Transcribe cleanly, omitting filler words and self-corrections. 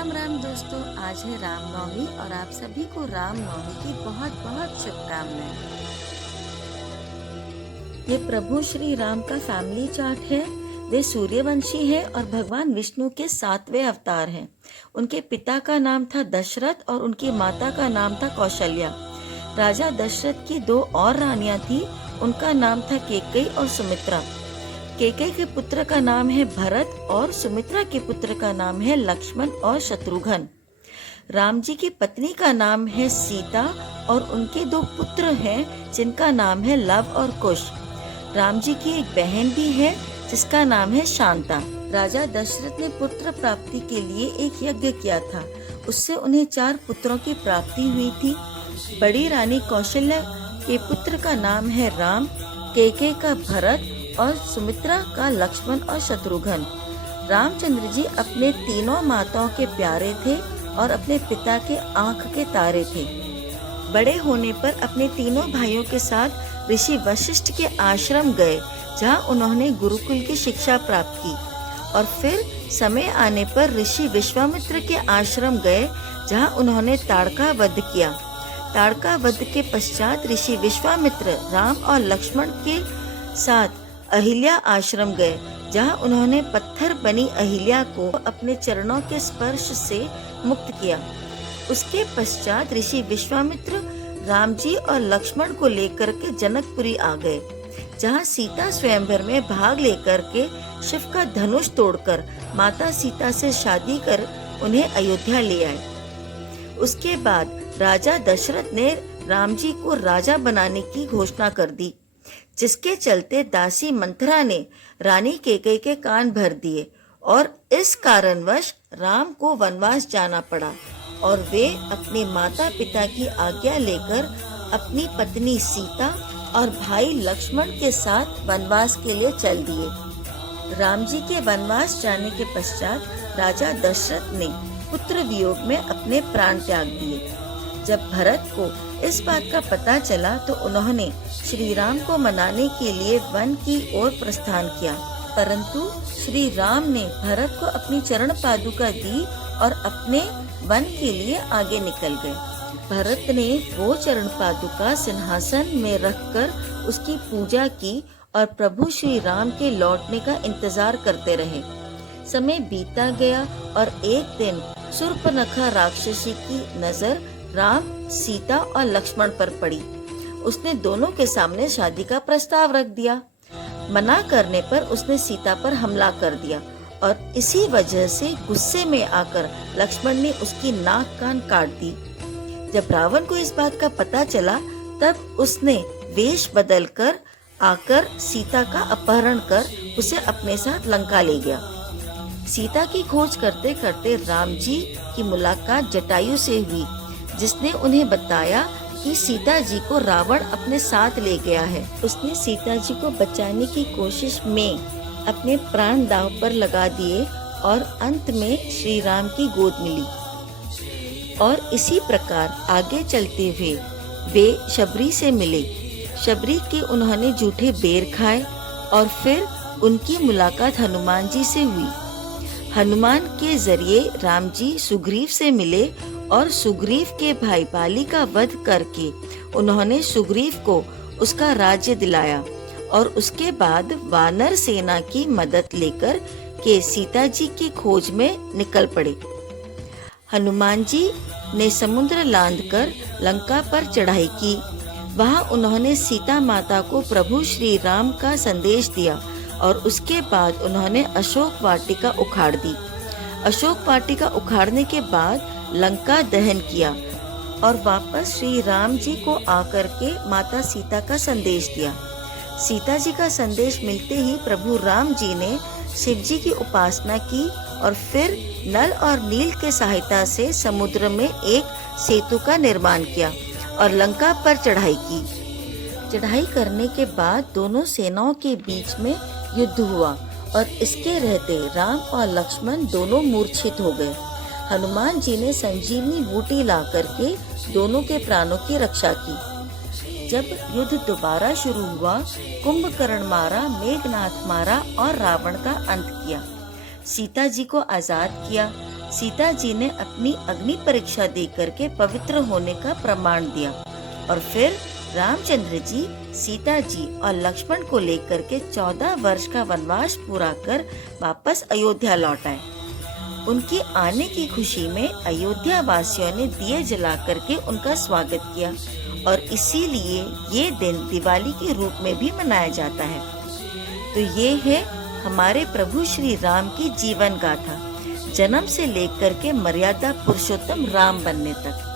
राम राम दोस्तों, आज है रामनवमी और आप सभी को रामनवमी की बहुत बहुत शुभकामनाएं। ये प्रभु श्री राम का फैमिली चार्ट है। वे सूर्यवंशी हैं और भगवान विष्णु के 7वें अवतार हैं। उनके पिता का नाम था दशरथ और उनकी माता का नाम था कौशल्या। राजा दशरथ की 2 और रानियां थी, उनका नाम था केकई और सुमित्रा। केकई के पुत्र का नाम है भरत और सुमित्रा के पुत्र का नाम है लक्ष्मण और शत्रुघ्न। राम जी की पत्नी का नाम है सीता और उनके 2 पुत्र हैं जिनका नाम है लव और कुश। राम जी की एक बहन भी है जिसका नाम है शांता। राजा दशरथ ने पुत्र प्राप्ति के लिए एक यज्ञ किया था। उससे उन्हें 4 पुत्रों की प्राप्ति हुई थी। बड़ी रानी कौशल्या के पुत्र का नाम है राम, केकई का भरत और सुमित्रा का लक्ष्मण और शत्रुघ्न। रामचंद्र जी अपने तीनों माताओं के प्यारे थे और अपने पिता के आंख के तारे थे। बड़े होने पर अपने तीनों भाइयों के साथ ऋषि वशिष्ठ के आश्रम गए, जहां उन्होंने गुरुकुल की शिक्षा प्राप्त की। और फिर समय आने पर ऋषि विश्वामित्र के आश्रम गए, जहां उन्होंने ताड़का वध किया। ताड़का वध के पश्चात ऋषि विश्वामित्र राम और लक्ष्मण के साथ अहिल्या आश्रम गए, जहां उन्होंने पत्थर बनी अहिल्या को अपने चरणों के स्पर्श से मुक्त किया। उसके पश्चात ऋषि विश्वामित्र राम जी और लक्ष्मण को लेकर के जनकपुरी आ गए, जहां सीता स्वयंवर में भाग लेकर के शिव का धनुष तोड़कर माता सीता से शादी कर उन्हें अयोध्या ले आए। उसके बाद राजा दशरथ ने राम जी को राजा बनाने की घोषणा कर दी, जिसके चलते दासी मंथरा ने रानी केकई के कान भर दिए और इस कारणवश राम को वनवास जाना पड़ा और वे अपने माता पिता की आज्ञा लेकर अपनी पत्नी सीता और भाई लक्ष्मण के साथ वनवास के लिए चल दिए। राम जी के वनवास जाने के पश्चात राजा दशरथ ने पुत्र वियोग में अपने प्राण त्याग दिए। जब भरत को इस बात का पता चला तो उन्होंने श्री राम को मनाने के लिए वन की ओर प्रस्थान किया, परंतु श्री राम ने भरत को अपनी चरण पादुका दी और अपने वन के लिए आगे निकल गए। भरत ने वो चरण पादुका सिंहासन में रखकर उसकी पूजा की और प्रभु श्री राम के लौटने का इंतजार करते रहे। समय बीता गया और एक दिन शूर्पणखा राक्षसी की नजर राम, सीता और लक्ष्मण पर पड़ी। उसने दोनों के सामने शादी का प्रस्ताव रख दिया। मना करने पर उसने सीता पर हमला कर दिया और इसी वजह से गुस्से में आकर लक्ष्मण ने उसकी नाक कान काट दी। जब रावण को इस बात का पता चला तब उसने वेश बदलकर आकर सीता का अपहरण कर उसे अपने साथ लंका ले गया। सीता की खोज करते करते राम जी की मुलाकात जटायु से हुई, जिसने उन्हें बताया कि सीता जी को रावण अपने साथ ले गया है। उसने सीता जी को बचाने की कोशिश में अपने प्राण दांव पर लगा दिए और अंत में श्री राम की गोद मिली। और इसी प्रकार आगे चलते हुए वे शबरी से मिले। शबरी के उन्होंने जूठे बेर खाए और फिर उनकी मुलाकात हनुमान जी से हुई। हनुमान के जरिए राम जी सुग्रीव से मिले और सुग्रीव के भाई बाली का वध करके उन्होंने सुग्रीव को उसका राज्य दिलाया और उसके बाद वानर सेना की मदद लेकर के सीता जी की खोज में निकल पड़े। हनुमान जी ने समुद्र लांघकर लंका पर चढ़ाई की। वहां उन्होंने सीता माता को प्रभु श्री राम का संदेश दिया और उसके बाद उन्होंने अशोक वाटिका उखाड़ दी। अशोक वाटिका उखाड़ने के बाद लंका दहन किया और वापस श्री राम जी को आकर के माता सीता का संदेश दिया। सीता जी का संदेश मिलते ही प्रभु राम जी ने शिव जी की उपासना की और फिर नल और नील के सहायता से समुद्र में एक सेतु का निर्माण किया और लंका पर चढ़ाई की। चढ़ाई करने के बाद दोनों सेनाओं के बीच में युद्ध हुआ और इसके रहते राम और लक्ष्मण दोनों मूर्छित हो गए। हनुमान जी ने संजीवनी बूटी ला करके दोनों के प्राणों की रक्षा की। जब युद्ध दोबारा शुरू हुआ, कुंभकर्ण मारा, मेघनाथ मारा और रावण का अंत किया। सीता जी को आजाद किया। सीता जी ने अपनी अग्नि परीक्षा दे करके पवित्र होने का प्रमाण दिया और फिर रामचंद्र जी, सीता जी और लक्ष्मण को लेकर के 14 वर्ष का वनवास पूरा कर वापस अयोध्या लौट आए। उनकी आने की खुशी में अयोध्या वासियों ने दिए जला करके उनका स्वागत किया और इसीलिए ये दिन दिवाली के रूप में भी मनाया जाता है। तो ये है हमारे प्रभु श्री राम की जीवन गाथा, जन्म से लेकर के मर्यादा पुरुषोत्तम राम बनने तक।